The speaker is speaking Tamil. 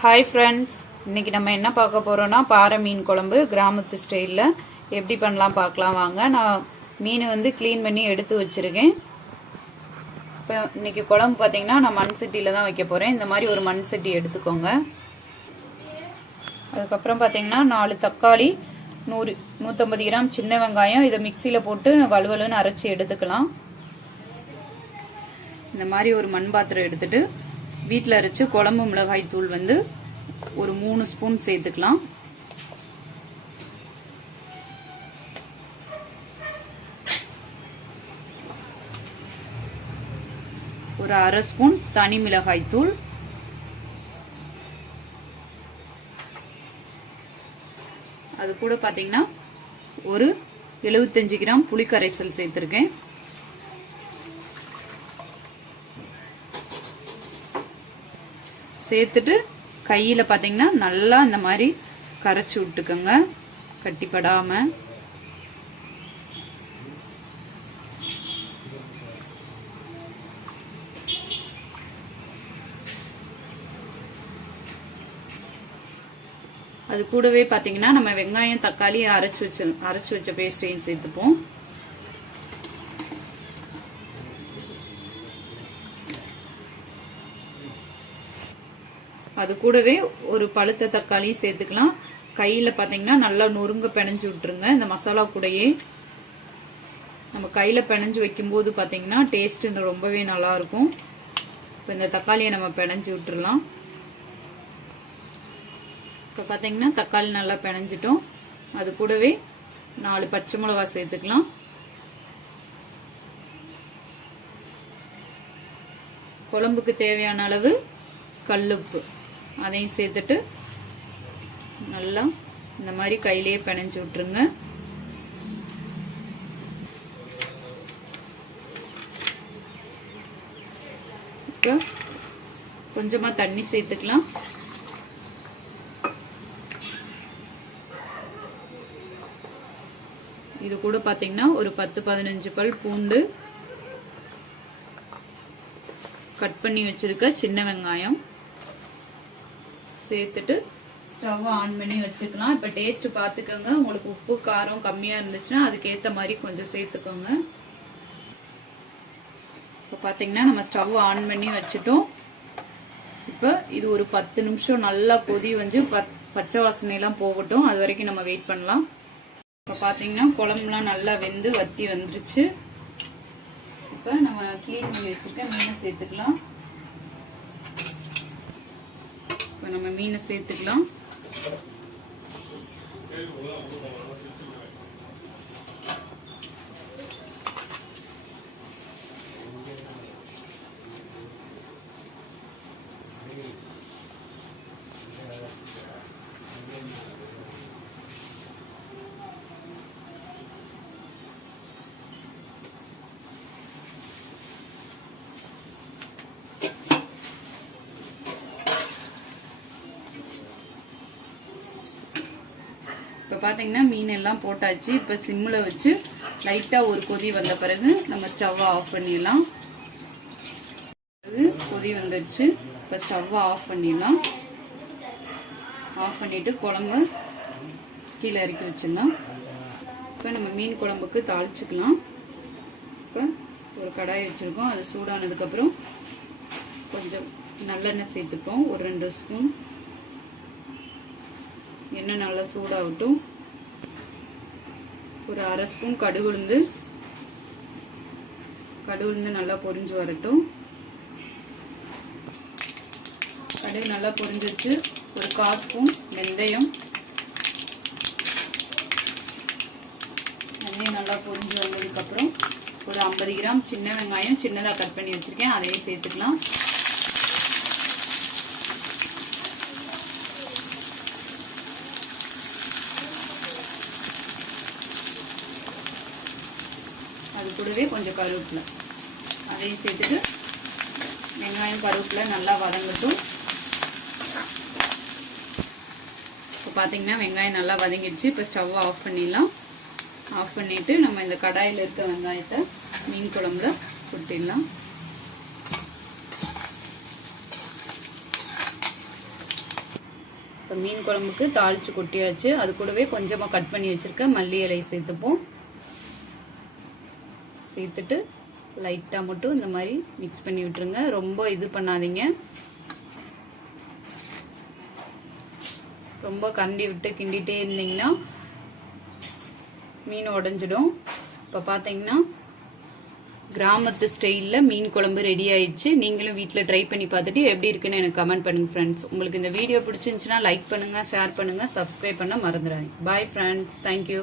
ஹாய் ஃப்ரெண்ட்ஸ், இன்றைக்கி நம்ம என்ன பார்க்க போகிறோன்னா பாறை மீன் குழம்பு கிராமத்து ஸ்டைலில் எப்படி பண்ணலாம் பார்க்கலாம் வாங்க. நான் மீன் க்ளீன் பண்ணி எடுத்து வச்சுருக்கேன். இப்போ இன்றைக்கி குழம்பு பார்த்திங்கன்னா நான் மண் சட்டியில் தான் வைக்க போகிறேன். இந்த மாதிரி ஒரு மண் சட்டி எடுத்துக்கோங்க. அதுக்கப்புறம் பார்த்திங்கன்னா 4 தக்காளி, 150 கிராம் சின்ன வெங்காயம், இதை மிக்சியில் போட்டு வலுவலுன்னு அரைச்சி எடுத்துக்கலாம். இந்த மாதிரி ஒரு மண் பாத்திரம் எடுத்துகிட்டு வீட்டில் அரைச்சு குழம்பு மிளகாய் தூள் ஒரு 3 ஸ்பூன் சேர்த்துக்கலாம். ஒரு 1/2 ஸ்பூன் தனி மிளகாய் தூள், அது கூட பார்த்தீங்கன்னா ஒரு 75 கிராம் புளிக்கரைசல் சேர்த்துருக்கேன். சேர்த்துட்டு கையில் பார்த்தீங்கன்னா நல்லா இந்த மாதிரி கரைச்சி விட்டுக்கோங்க, கட்டிப்படாம. அது கூடவே பார்த்தீங்கன்னா நம்ம வெங்காயம் தக்காளி அரைச்சு வச்ச பேஸ்டையும் சேர்த்துப்போம். அது கூடவே ஒரு பழுத்த தக்காளி சேர்த்துக்கலாம். கையில் பார்த்தீங்கன்னா நல்லா நொறுங்க பிணைஞ்சு விட்டுருங்க. இந்த மசாலா கூடயே நம்ம கையில் பிணைஞ்சு வைக்கும்போது பார்த்தீங்கன்னா டேஸ்ட்டு ரொம்பவே நல்லாயிருக்கும். இப்போ இந்த தக்காளியை நம்ம பிணைஞ்சு விட்டுறலாம். இப்போ பார்த்தீங்கன்னா தக்காளி நல்லா பிணைஞ்சிட்டோம். அது கூடவே 4 பச்சை மிளகாய் சேர்த்துக்கலாம். குழம்புக்கு தேவையான அளவு கல்லுப்பு அதையும் சேர்த்துட்டு நல்லா இந்த மாதிரி கையிலேயே பிணைஞ்சு விட்டுருங்க. இப்போ கொஞ்சமா தண்ணி சேர்த்துக்கலாம். இது கூட பார்த்தீங்கன்னா ஒரு 10-15 பல் பூண்டு, கட் பண்ணி வச்சிருக்க சின்ன வெங்காயம் சேர்த்துட்டு ஸ்டவ் ஆன் பண்ணி வச்சுக்கலாம். இப்போ டேஸ்ட் பார்த்துக்கோங்க. உங்களுக்கு உப்பு காரம் கம்மியாக இருந்துச்சுன்னா அதுக்கேற்ற மாதிரி கொஞ்சம் சேர்த்துக்கோங்க. இப்போ பார்த்தீங்கன்னா நம்ம ஸ்டவ் ஆன் பண்ணி வச்சுட்டோம். இப்போ இது ஒரு 10 நிமிஷம் நல்லா கொதி பச்சை வாசனையெல்லாம் போகட்டும். அது வரைக்கும் நம்ம வெயிட் பண்ணலாம். இப்போ பார்த்தீங்கன்னா குழம்புலாம் நல்லா வெந்து வத்தி வந்துருச்சு. இப்போ நம்ம க்ளீன் பண்ணி வச்சுருக்க மீனை சேர்த்துக்கலாம். இப்போ நம்ம மீனை சேர்த்துக்கலாம். இப்போ பார்த்தீங்கன்னா மீன் எல்லாம் போட்டாச்சு. இப்போ சிம்மில் வச்சு லைட்டாக ஒரு கொதி வந்த பிறகு நம்ம ஸ்டவ்வை ஆஃப் பண்ணிடலாம். கொதி வந்துடுச்சு. இப்போ ஸ்டவ்வை ஆஃப் பண்ணிடலாம். ஆஃப் பண்ணிவிட்டு குழம்பு கீழே இறக்கி வச்சிடலாம். இப்போ நம்ம மீன் குழம்புக்கு தாளிச்சுக்கலாம். இப்போ ஒரு கடாய் வச்சுருக்கோம். அது சூடானதுக்கப்புறம் கொஞ்சம் நல்லெண்ணெய் சேர்த்துப்போம். ஒரு 2 ஸ்பூன் எண்ணெய் நல்லா சூடாகட்டும். ஒரு 1/2 ஸ்பூன் கடுகு உளுந்து நல்லா பொரிஞ்சு வரட்டும். கடுகு நல்லா பொரிஞ்சிச்சு. ஒரு 1/4 ஸ்பூன் வெந்தயம் நல்லா பொரிஞ்சு வந்ததுக்கப்புறம் ஒரு 50 கிராம் சின்ன வெங்காயம் சின்னதாக கட் பண்ணி வச்சுருக்கேன், அதையும் சேர்த்துக்கலாம். அது கூடவே கொஞ்சம் கருவேப்பிலை அதையும் சேர்த்துட்டு வெங்காயம் கருவேப்பிலை நல்லா வதங்கட்டும். இப்போ பார்த்தீங்கன்னா வெங்காயம் நல்லா வதங்கிடுச்சு. இப்போ ஸ்டவ்வை ஆஃப் பண்ணிடலாம். ஆஃப் பண்ணிவிட்டு நம்ம இந்த கடாயில் இருக்க வெங்காயத்தை மீன் குழம்புல கொட்டிடலாம். இப்போ மீன் குழம்புக்கு தாளித்து கொட்டியாச்சு. அது கூடவே கொஞ்சமாக கட் பண்ணி வச்சுருக்க மல்லி இலை சேர்த்துப்போம். சேர்த்துட்டு லைட்டாக மட்டும் இந்த மாதிரி மிக்ஸ் பண்ணி விட்டுருங்க. ரொம்ப இது பண்ணாதீங்க, ரொம்ப கண்டி விட்டு கிண்டிகிட்டே இருந்தீங்கன்னா மீன் உடஞ்சிடும். இப்போ பார்த்தீங்கன்னா கிராமத்து ஸ்டைலில் மீன் குழம்பு ரெடி ஆயிடுச்சு. நீங்களும் வீட்டில் ட்ரை பண்ணி பார்த்துட்டு எப்படி இருக்குன்னு எனக்கு கமெண்ட் பண்ணுங்கள் ஃப்ரெண்ட்ஸ். உங்களுக்கு இந்த வீடியோ பிடிச்சிருந்துச்சுன்னா லைக் பண்ணுங்கள், ஷேர் பண்ணுங்கள், சப்ஸ்கிரைப் பண்ண மறந்துடாதீங்க. Bye friends, thank you.